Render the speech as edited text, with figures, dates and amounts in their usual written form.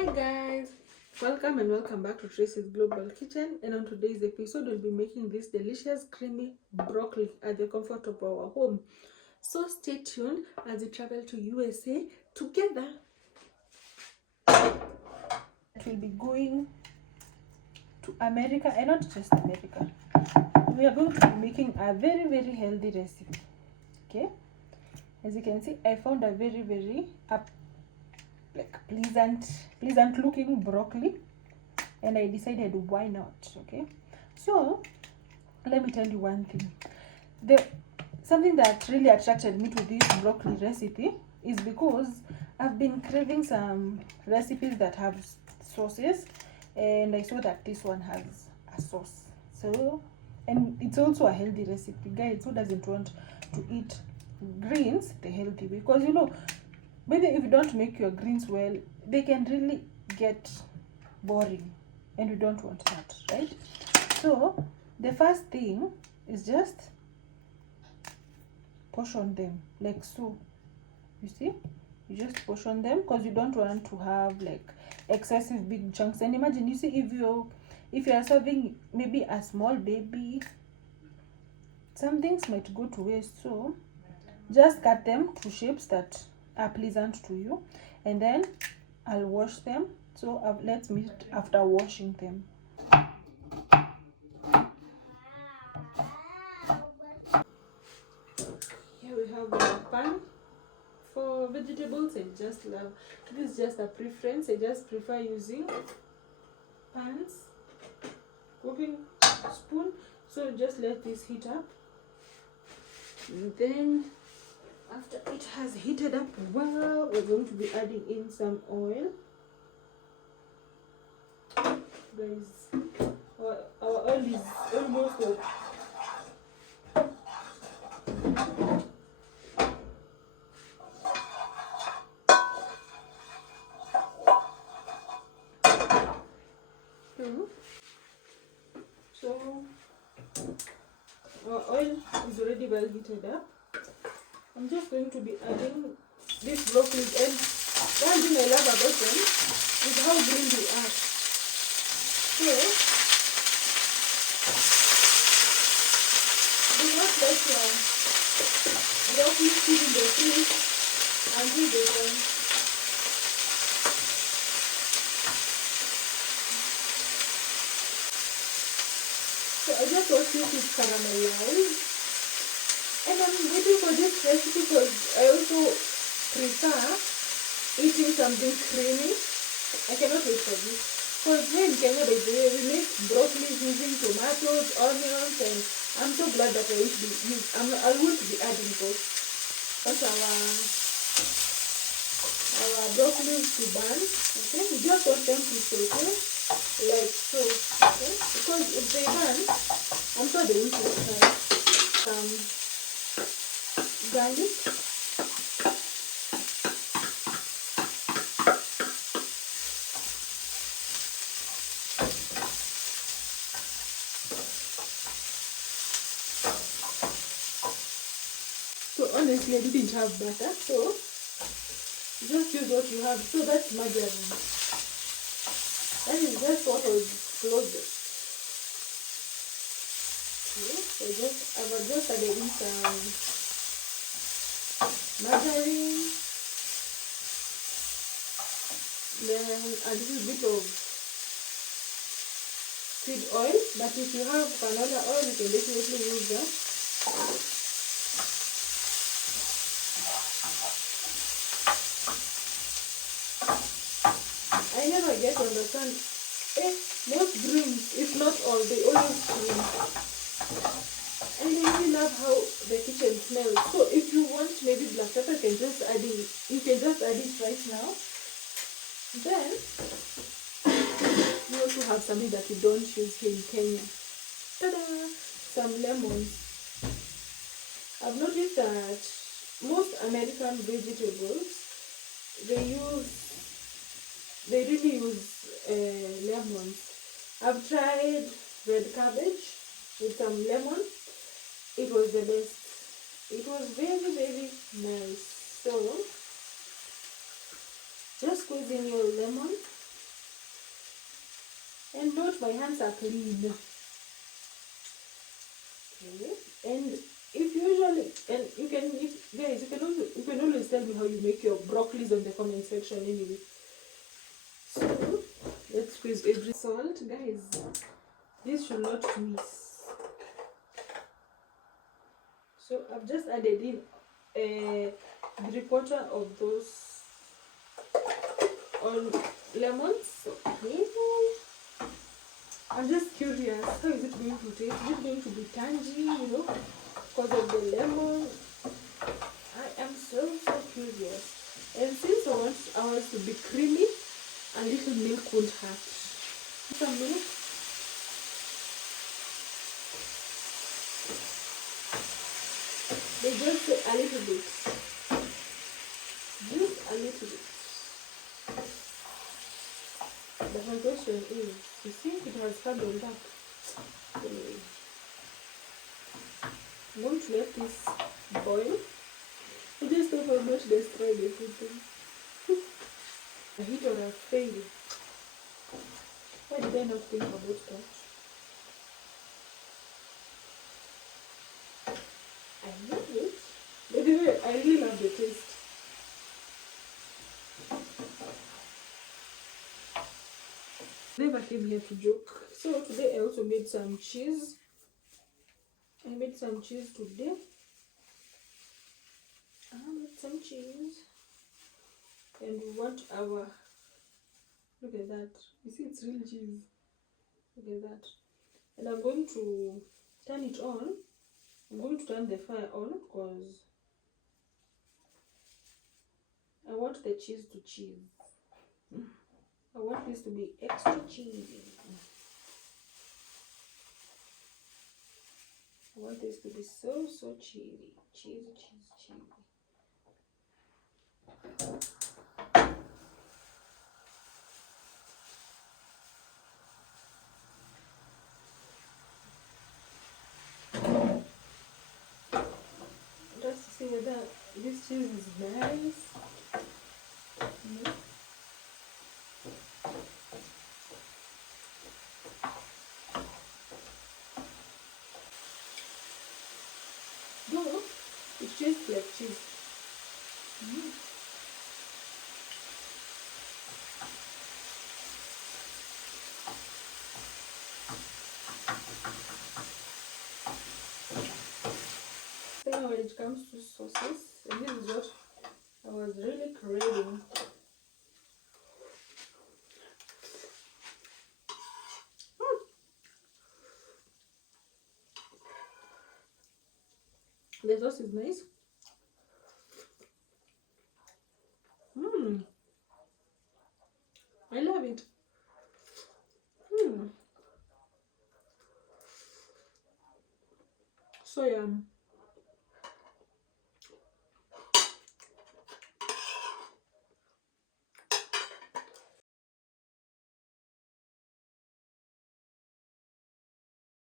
Hi guys, welcome and welcome back to Tracy's Global Kitchen, and on today's episode we'll be making this delicious creamy broccoli at the comfort of our home. So stay tuned as we travel to USA together. We'll be going to America, and not just America. We are going to be making a very healthy recipe. Okay, as you can see, I found a very pleasant looking broccoli, and I decided why not. Okay, so let me tell you one thing. Something that really attracted me to this broccoli recipe is because I've been craving some recipes that have sauces, and I saw that this one has a sauce. So, and it's also a healthy recipe. Guys, who doesn't want to eat greens the healthy way? Because maybe if you don't make your greens well, they can really get boring, and we don't want that, right? So the first thing is just portion them like so. You see, you just portion them because you don't want to have like excessive big chunks. And imagine, you see, if you are serving maybe a small baby, some things might go to waste. So just cut them to shapes that are pleasant to you, and then I'll wash them. So let's meet after washing them. Here we have our pan. For vegetables, I just love, this is just a preference, I just prefer using pans, cooking spoon. So just let this heat up, and then after it has heated up well, we're going to be adding in some oil. Guys, our oil is almost so our oil is already well heated up. I'm just going to be adding this broccoli, and one thing I love about them is how green they are. So do not let your broccoli sit in the fridge until they turn. So I just want this to caramelize. And I'm waiting for this recipe because I also prefer eating something creamy. I cannot wait for this. Because here in Kenya, by the way, we make broccoli using tomatoes, onions, and I'm so glad that I will be adding those. That's our broccoli to burn. Okay, we just want them to saute like so. Okay, because if they burn, I'm sure they will try some garlic. So honestly, I didn't have butter, so just use what you have. So that's margarine. That is just what was closest. Okay, so I've just added in some margarine, then a little bit of seed oil, but if you have canola oil, you can definitely use that. I never get to understand, most greens, if not all, they always green. And I really love how the kitchen smells. So if you want maybe black pepper, you can just add it right now. Then you also have something that we don't use here in Kenya. Ta-da! Some lemons. I've noticed that most American vegetables, they really use lemons. I've tried red cabbage with some lemon. It was the best. It was very nice. So just squeeze in your lemon And note, my hands are clean. Okay. And if usually, and you can, if, guys, you can always tell me how you make your broccolis on the comment section anyway. So let's squeeze every salt, guys. This should not miss. So I've just added in 3/4 of those on lemons. Okay. I'm just curious, how is it going to taste? Is it going to be tangy, because of the lemon? I am so curious. And since I want ours to be creamy, a little milk won't hurt. Some milk. They just say a little bit. Just a little bit. But my question is, you think it has hardened up? Anyway, I'm going to let this boil. I just hope I'm not destroying everything. I hit or I fail. Why did I not think about that? I love it. By the way, I really love the taste. Never came here to joke. So today I also made some cheese. I made some cheese today. And we want our, look at that. You see, it's real cheese. Look at that. And I'm going to turn it on. I'm going to turn the fire on because I want the cheese to cheese. I want this to be extra cheesy. I want this to be so cheesy. Cheesy. Just to see whether this cheese is nice. Though it tastes like cheese. So when it comes to sauces, and this is what I was really craving. The sauce is nice. I love it. So yum.